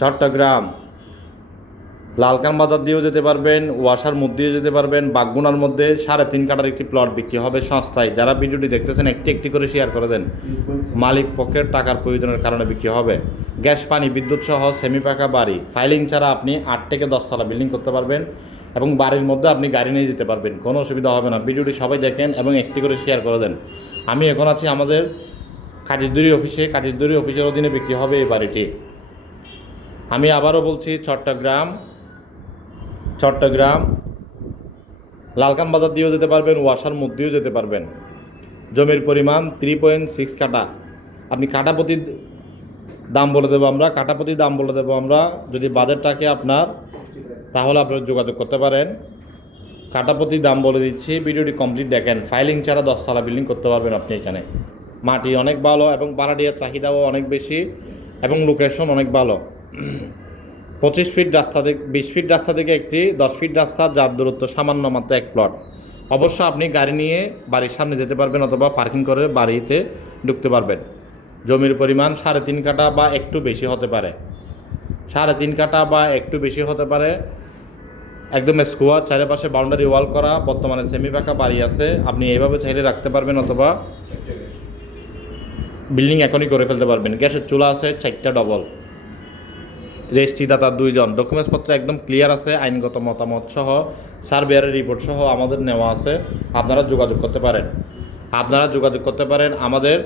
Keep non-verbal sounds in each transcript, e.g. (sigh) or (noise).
চট্টগ্রাম। লালকান বাজার দিয়েও যেতে পারবেন, ওয়াসার মধ্যেও যেতে পারবেন, বাগগুনার মধ্যে সাড়ে তিন কাটার একটি প্লট বিক্রি হবে সস্তায়। যারা ভিডিওটি দেখতেছেন, একটি একটি করে শেয়ার করে দেন। মালিক পক্ষের টাকার প্রয়োজনের কারণে বিক্রি হবে। গ্যাস, পানি, বিদ্যুৎ সহ সেমি পাকা বাড়ি। ফাইলিং ছাড়া আপনি আট থেকে দশতলা বিল্ডিং করতে পারবেন এবং বাড়ির মধ্যে আপনি গাড়ি নিয়ে যেতে পারবেন। কোনো অসুবিধা হবে না। ভিডিওটি সবাই দেখেন এবং একটি করে শেয়ার করে দেন। আমি এখন আছি আমাদের কাজিরদুরি অফিসে কাজিরদুরি অফিসের অধীনে বিক্রি হবে এই বাড়িটি। আমি আবারও বলছি চট্টগ্রাম চট্টগ্রাম লালকান বাজার দিয়েও যেতে পারবেন, ওয়াসার মধ্যেও যেতে পারবেন। জমির পরিমাণ থ্রি পয়েন্ট সিক্স কাটা আপনি কাটাপতি দাম বলে দেবো আমরা কাটাপতি দাম বলে দেবো আমরা। যদি বাজারটাকে আপনার, তাহলে আপনারা যোগাযোগ করতে পারেন। কাটাপতি দাম বলে দিচ্ছি, ভিডিওটি কমপ্লিট দেখেন। ফাইলিং ছাড়া দশতলা বিল্ডিং করতে পারবেন আপনি এখানে। মাটি অনেক ভালো এবং ভাড়াটিয়ার চাহিদাও অনেক বেশি এবং লোকেশন অনেক ভালো। (clears throat) পঁচিশ ফিট রাস্তা থেকে বিশ ফিট রাস্তা থেকে একটি দশ ফিট রাস্তা যার দূরত্ব সামান্য মাত্র এক প্লট অবশ্য আপনি গাড়ি নিয়ে বাড়ির সামনে যেতে পারবেন অথবা পার্কিং করে বাড়িতে ঢুকতে পারবেন। জমির পরিমাণ সাড়ে তিন কাটা বা একটু বেশি হতে পারে। সাড়ে তিন কাটা বা একটু বেশি হতে পারে। একদম স্কোয়ার চারিপাশে বাউন্ডারি ওয়াল করা বর্তমানে সেমি পাকা বাড়ি আছে। আপনি এইভাবে চাইলে রাখতে পারবেন অথবা বিল্ডিং এখনই করে ফেলতে পারবেন। গ্যাসের চুলা আছে চারটা ডবল রেজিস্ট্রিদাতা দুইজন। ডকুমেন্টসপত্র একদম ক্লিয়ার আছে, আইনগত মতামত সহ সার্ভেয়ারের রিপোর্ট সহ আমাদের নেওয়া আছে। আপনারা যোগাযোগ করতে পারেন। আপনারা যোগাযোগ করতে পারেন আমাদের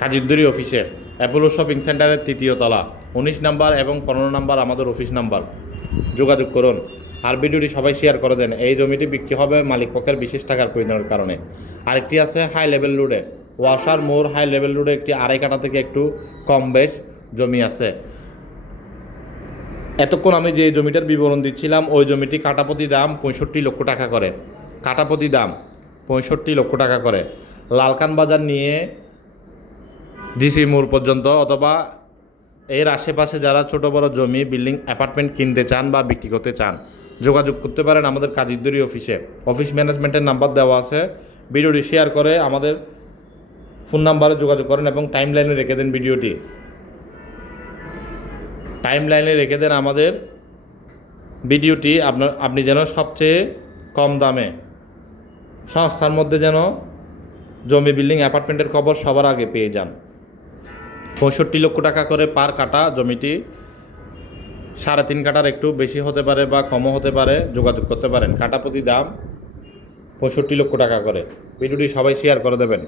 কাজিদ্দুরি অফিসে, অ্যাপোলো শপিং সেন্টারের তৃতীয় তলা, উনিশ নাম্বার এবং পনেরো নাম্বার আমাদের অফিস নাম্বার। যোগাযোগ করুন। আর ভিডিওটি সবাই শেয়ার করে দেন। এই জমিটি বিক্রি হবে মালিক পক্ষের বিশেষ টাকার প্রয়োজনের কারণে। আরেকটি আছে হাই লেভেল রোডে ওয়াসার মোড় হাই লেভেল রোডে একটি আড়াই কাটা থেকে একটু কম বেশ জমি আছে। এতক্ষণ আমি যে জমিটার বিবরণ দিচ্ছিলাম, ওই জমিটি কাটাপতি দাম পঁয়ষট্টি লক্ষ টাকা করে। কাটাপতি দাম পঁয়ষট্টি লক্ষ টাকা করে। লালকান বাজার নিয়ে ডিসি মোড় পর্যন্ত অথবা এর আশেপাশে যারা ছোট বড় জমি, বিল্ডিং, অ্যাপার্টমেন্ট কিনতে চান বা বিক্রি করতে চান, যোগাযোগ করতে পারেন আমাদের কাজিদ্দুরি অফিসে। অফিস ম্যানেজমেন্টের নাম্বার দেওয়া আছে। ভিডিওটি শেয়ার করে আমাদের ফোন নাম্বারে যোগাযোগ করেন এবং টাইম লাইনে রেখে দেন ভিডিওটি। টাইম লাইনে রেখে দেন আমাদের ভিডিওটি আপনার, আপনি যেন সবচেয়ে কম দামে সংস্থার মধ্যে যেন জমি বিল্ডিং অ্যাপার্টমেন্টের খবর সবার আগে পেয়ে যান। পঁয়ষট্টি লক্ষ টাকা করে পার কাটা জমিটি সাড়ে তিন কাটার একটু বেশি হতে পারে বা কমও হতে পারে, যোগাযোগ করতে পারেন। কাটা প্রতি দাম পঁয়ষট্টি লক্ষ টাকা করে। ভিডিওটি সবাই শেয়ার করে দেবেন।